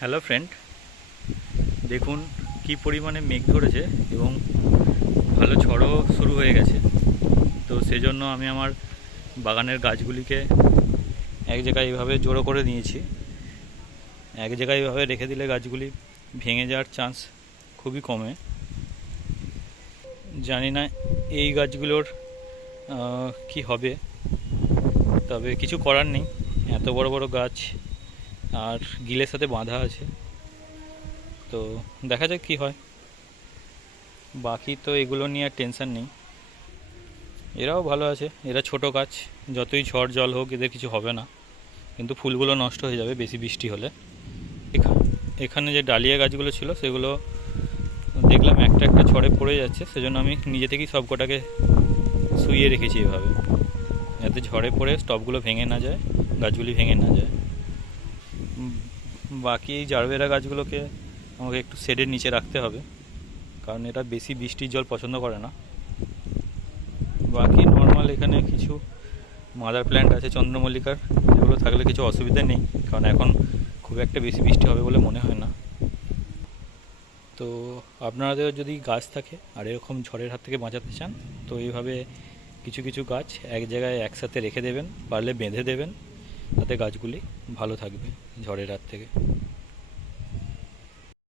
Hello friend দেখুন কি পরিমাণে মেঘ ধরেছে এবং ভালো ঝড়ও শুরু হয়ে গেছে। তো সেজন্য আমি আমার বাগানের গাছগুলিকে এক জায়গায় এইভাবে জড়ো করে নিয়েছি। এক জায়গায় এইভাবে রেখে দিলে গাছগুলি ভেঙে যাওয়ার চান্স খুবই কমে। জানি না এই গাছগুলোর কি হবে। তবে কিছু করার নেই। এত বড় বড় গাছ আর গিলের সাথে বাঁধা আছে। তো দেখা যাক কি হয়। বাকি তো এগুলো নিয়ে আর টেনশন নেই। এরাও ভালো আছে। এরা ছোট গাছ। যতই ঝড় জল হোক, এদের কিছু হবে না। কিন্তু ফুলগুলো নষ্ট হয়ে যাবে বেশি বৃষ্টি হলে। এখা- এখানে যে ডালিয়া গাছগুলো ছিল, সেগুলো দেখলাম একটা একটা ছড়ে পড়ে যাচ্ছে। সেজন্য আমি নিজে থেকেই সব কটাকে শুইয়ে রেখেছি এভাবে। যাতে ঝড়ে পড়ে স্টপগুলো ভেঙে না যায়, গাছগুলি ভেঙে না যায়। বাকি এই জারবেরা গাছগুলোকে আমাকে একটু শেডের নিচে রাখতে হবে। কারণ এটা বেশি বৃষ্টির জল পছন্দ করে না। বাকি নর্মাল এখানে কিছু মাদার প্ল্যান্ট আছে চন্দ্রমল্লিকার। যেগুলো থাকলে কিছু অসুবিধা নেই, কারণ এখন খুব একটা বেশি বৃষ্টি হবে বলে মনে হয় না। তো আপনাদের যদি গাছ থাকে আর এরকম ঝড়ের হাত থেকে বাঁচাতে চান, তো এইভাবে কিছু কিছু গাছ এক জায়গায় একসাথে রেখে দেবেন, পারলে বেঁধে দেবেন। তাতে গাছগুলি ভালো থাকবে ঝড়ের হাত থেকে।